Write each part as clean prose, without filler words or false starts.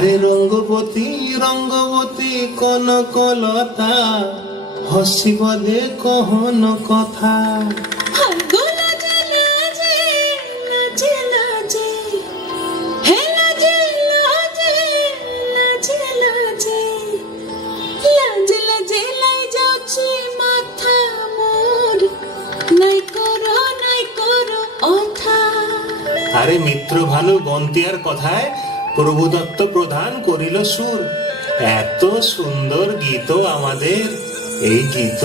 আরে রঙ্গবতী রঙ্গবতী কনকলতা হসিব দে কহন কথা। আরে মিত্র ভানু বন্তিয়ার কথায় প্রভুদত্ত প্রধান করিল সুর। এত সুন্দর গীত আমাদের, এই গীত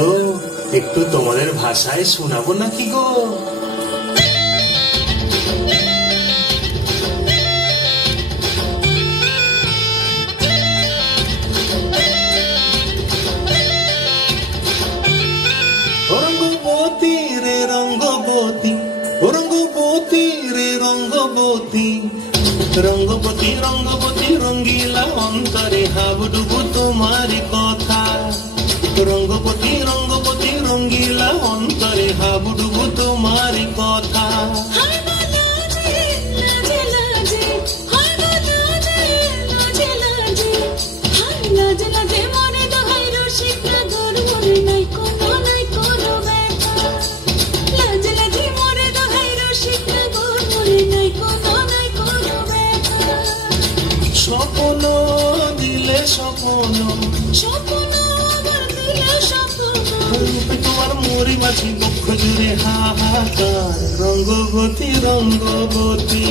একটু তোমাদের ভাষায় শোনাবো নাকি গো? রঙ্গবতী রে রঙ্গবতী, রঙ্গবতী রে রঙ্গবতী, রঙ্গবতী রঙ্গবতী রঙ্গিলা অন্তরে হাবুডুবু তোমারি কথা। রঙ্গবতী রঙ্গবতী রঙ্গিলা অন্তরে হাবুডুবু তোমারি কথা। স্বপ্ন দিলে স্বপ্ন, রূপে তোমার মরি মাছি বক্ষ জুড়ে হাহাকার। রঙ্গবতী রঙ্গবতী।